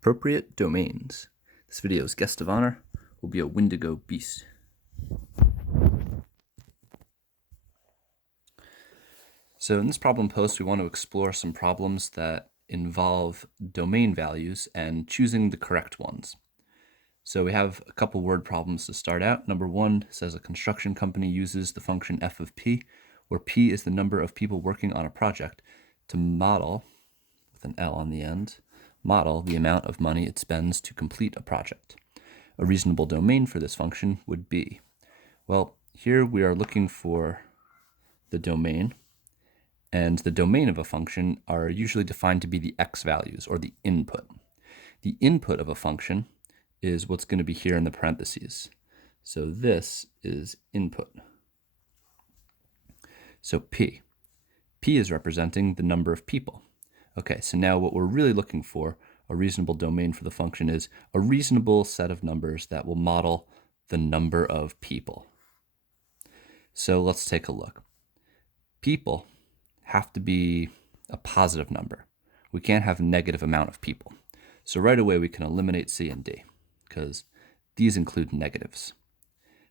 Appropriate domains. This video's guest of honor will be a Wendigo beast. So in this problem post, we want to explore some problems that involve domain values and choosing the correct ones. So we have a couple word problems to start out. Number one says a construction company uses the function f of p, where p is the number of people working on a project, to model, with an L on the end, model the amount of money it spends to complete a project. A reasonable domain for this function would be, well, here we are looking for the domain, and the domain of a function are usually defined to be the x values, or the input. The input of a function is what's going to be here in the parentheses. So this is input. So P. P is representing the number of people. Okay, so now what we're really looking for, a reasonable domain for the function, is a reasonable set of numbers that will model the number of people. So let's take a look. People have to be a positive number. We can't have a negative amount of people. So right away we can eliminate C and D, because these include negatives.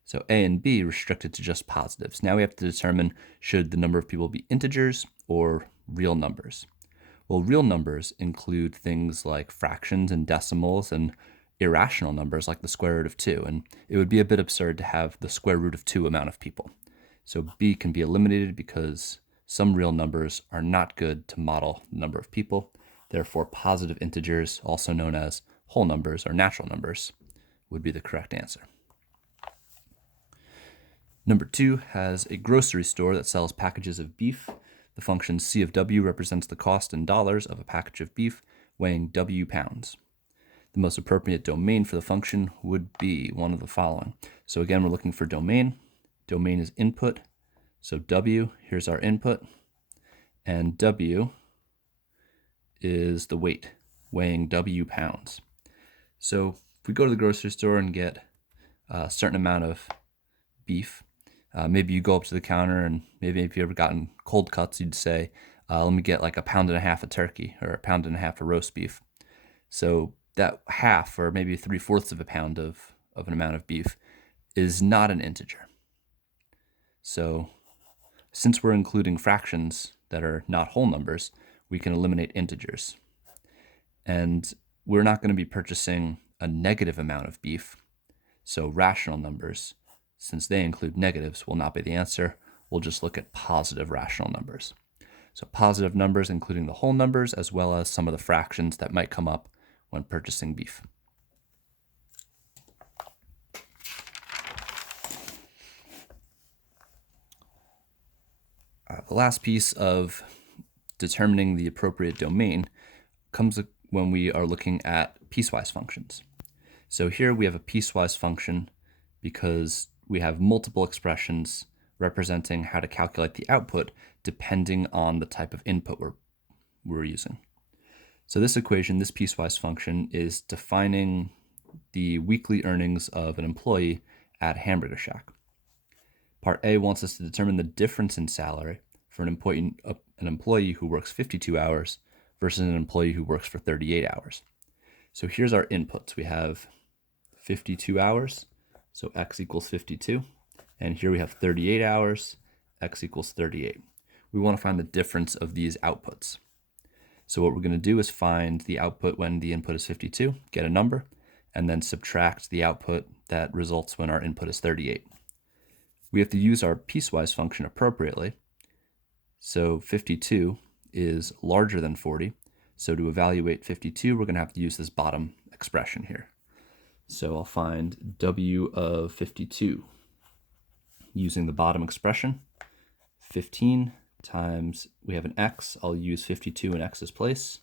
So A and B restricted to just positives. Now we have to determine, should the number of people be integers or real numbers? Well, real numbers include things like fractions and decimals, and irrational numbers like the square root of 2. And it would be a bit absurd to have the square root of 2 amount of people. So B can be eliminated because some real numbers are not good to model the number of people. Therefore, positive integers, also known as whole numbers or natural numbers, would be the correct answer. Number 2 has a grocery store that sells packages of beef. The function C of W represents the cost in dollars of a package of beef weighing W pounds. The most appropriate domain for the function would be one of the following. So again, we're looking for domain. Domain is input. So W, here's our input. And W is the weight, weighing W pounds. So if we go to the grocery store and get a certain amount of beef, maybe you go up to the counter, and maybe if you've ever gotten cold cuts, you'd say, let me get like 1.5 pounds of turkey, or 1.5 pounds of roast beef. So that half, or maybe 3/4 of a pound of an amount of beef, is not an integer. So since we're including fractions that are not whole numbers, we can eliminate integers. And we're not going to be purchasing a negative amount of beef, so rational numbers, since they include negatives, will not be the answer. We'll just look at positive rational numbers. So positive numbers including the whole numbers, as well as some of the fractions that might come up when purchasing beef. The last piece of determining the appropriate domain comes when we are looking at piecewise functions. So here we have a piecewise function because we have multiple expressions representing how to calculate the output depending on the type of input we're using. So this equation, this piecewise function, is defining the weekly earnings of an employee at Hamburger Shack. Part A wants us to determine the difference in salary for an employee who works 52 hours versus an employee who works for 38 hours. So here's our inputs. We have 52 hours, so x equals 52. And here we have 38 hours, x equals 38. We want to find the difference of these outputs. So what we're going to do is find the output when the input is 52, get a number, and then subtract the output that results when our input is 38. We have to use our piecewise function appropriately. So 52 is larger than 40. So to evaluate 52, we're going to have to use this bottom expression here. So I'll find W of 52 using the bottom expression. 15 times, we have an x, I'll use 52 in x's place,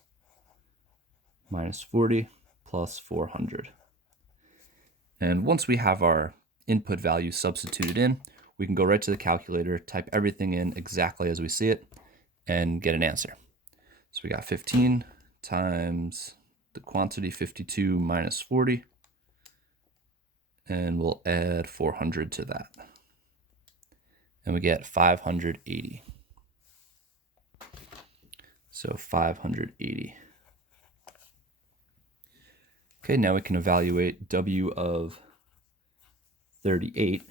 minus 40 plus 400. And once we have our input value substituted in, we can go right to the calculator, type everything in exactly as we see it, and get an answer. So we got 15 times the quantity 52 minus 40, and we'll add 400 to that. And we get 580. So 580. Okay, now we can evaluate W of 38.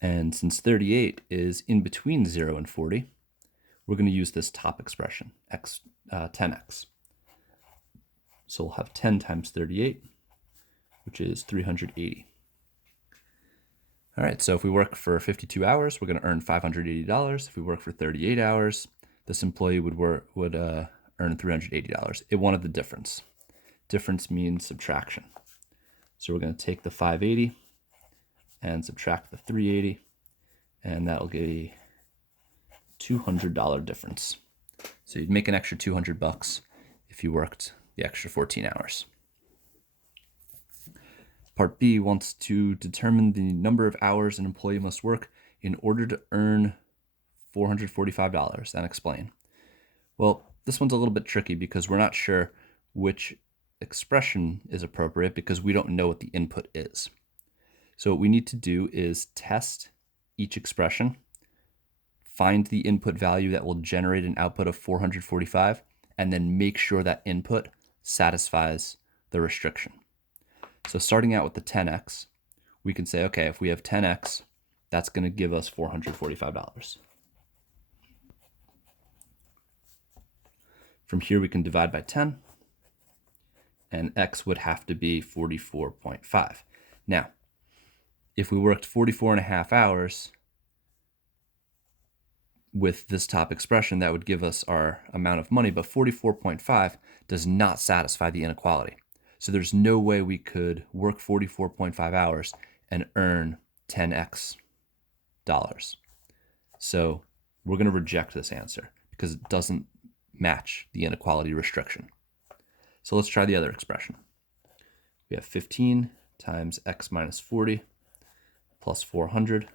And since 38 is in between 0 and 40, we're going to use this top expression, 10x. So we'll have 10 times 38, which is 380. All right, so if we work for 52 hours, we're going to earn $580. If we work for 38 hours, this employee would earn $380. It wanted the difference. Difference means subtraction. So we're going to take the 580 and subtract the 380, and that'll give a $200 difference. So you'd make an extra $200 if you worked the extra 14 hours. Part B wants to determine the number of hours an employee must work in order to earn $445 and explain. Well, this one's a little bit tricky because we're not sure which expression is appropriate because we don't know what the input is. So what we need to do is test each expression, find the input value that will generate an output of 445, and then make sure that input satisfies the restriction. So starting out with the 10x, we can say, okay, if we have 10x, that's going to give us $445. From here, we can divide by 10, and x would have to be 44.5. Now, if we worked 44 and a half hours with this top expression, that would give us our amount of money, but 44.5 does not satisfy the inequality. So there's no way we could work 44.5 hours and earn 10x dollars. So we're going to reject this answer because it doesn't match the inequality restriction. So let's try the other expression. We have 15 times x minus 40 plus 400,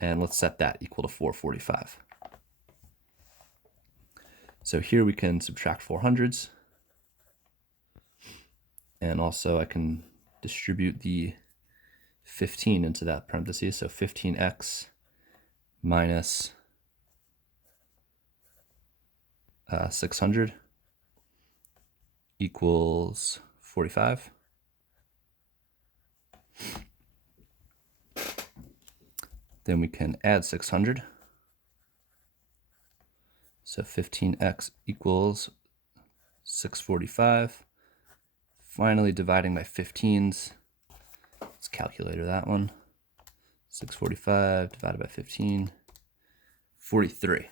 and let's set that equal to 445. So here we can subtract 400s, and also I can distribute the 15 into that parentheses, so 15x minus 600 equals 45. Then we can add 600. So 15x equals 645. Finally, dividing by 15s. Let's calculator that one. 645 divided by 15, 43.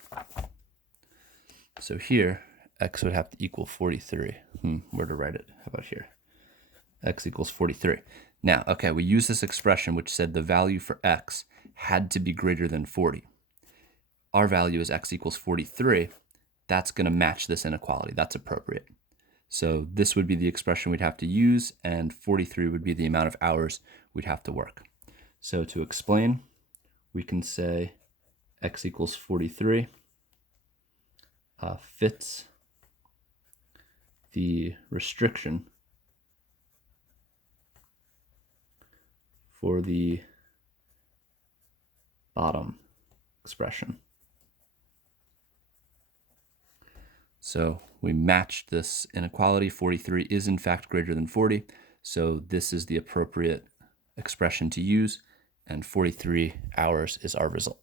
So here, x would have to equal 43. Where to write it? How about here? X equals 43. Now, okay, we use this expression which said the value for x had to be greater than 40. Our value is x equals 43. That's going to match this inequality. That's appropriate. So this would be the expression we'd have to use, and 43 would be the amount of hours we'd have to work. So to explain, we can say x equals 43 fits the restriction for the bottom expression. So we matched this inequality. 43 is in fact greater than 40. So this is the appropriate expression to use, and 43 hours is our result.